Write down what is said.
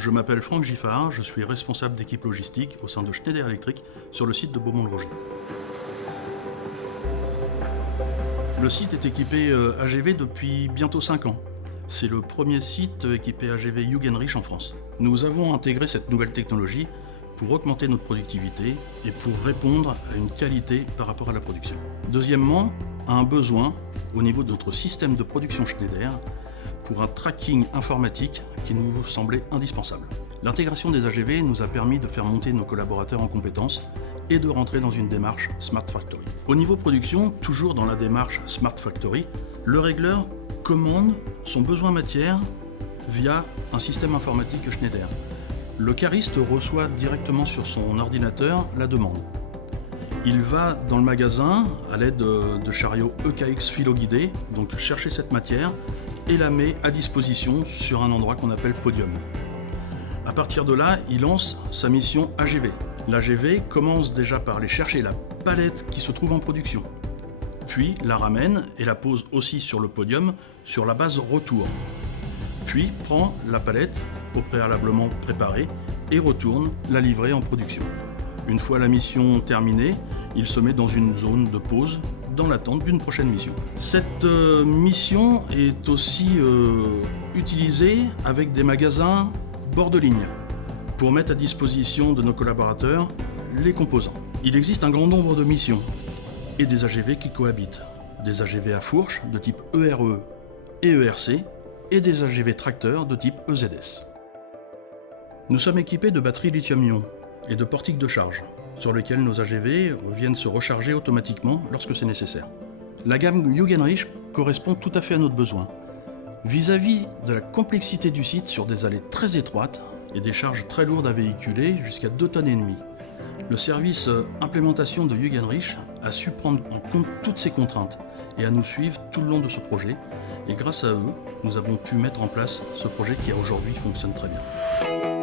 je m'appelle Franck Giffard, je suis responsable d'équipe logistique au sein de Schneider Electric sur le site de Beaumont-le-Roger. Le site est équipé AGV depuis bientôt 5 ans. C'est le premier site équipé AGV Hugenrich en France. Nous avons intégré cette nouvelle technologie pour augmenter notre productivité et pour répondre à une qualité par rapport à la production. Deuxièmement, un besoin au niveau de notre système de production Schneider pour un tracking informatique qui nous semblait indispensable. L'intégration des AGV nous a permis de faire monter nos collaborateurs en compétences et de rentrer dans une démarche Smart Factory. Au niveau production, toujours dans la démarche Smart Factory, le régleur commande son besoin matière via un système informatique Schneider. Le cariste reçoit directement sur son ordinateur la demande. Il va dans le magasin à l'aide de chariots EKX philo-guidés, donc chercher cette matière et la met à disposition sur un endroit qu'on appelle podium. À partir de là, il lance sa mission AGV. L'AGV commence déjà par aller chercher la palette qui se trouve en production, puis la ramène et la pose aussi sur le podium sur la base retour, puis prend la palette au préalablement préparée et retourne la livrer en production. Une fois la mission terminée, il se met dans une zone de pause dans l'attente d'une prochaine mission. Cette mission est aussi utilisée avec des magasins bord de ligne pour mettre à disposition de nos collaborateurs les composants. Il existe un grand nombre de missions et des AGV qui cohabitent. Des AGV à fourche de type ERE et ERC et des AGV tracteurs de type EZS. Nous sommes équipés de batteries lithium-ion et de portiques de charge, sur lesquels nos AGV viennent se recharger automatiquement lorsque c'est nécessaire. La gamme Hugenrich correspond tout à fait à notre besoin. Vis-à-vis de la complexité du site sur des allées très étroites et des charges très lourdes à véhiculer, jusqu'à 2,5 tonnes, le service implémentation de Hugenrich a su prendre en compte toutes ces contraintes et à nous suivre tout le long de ce projet. Et grâce à eux, nous avons pu mettre en place ce projet qui aujourd'hui fonctionne très bien.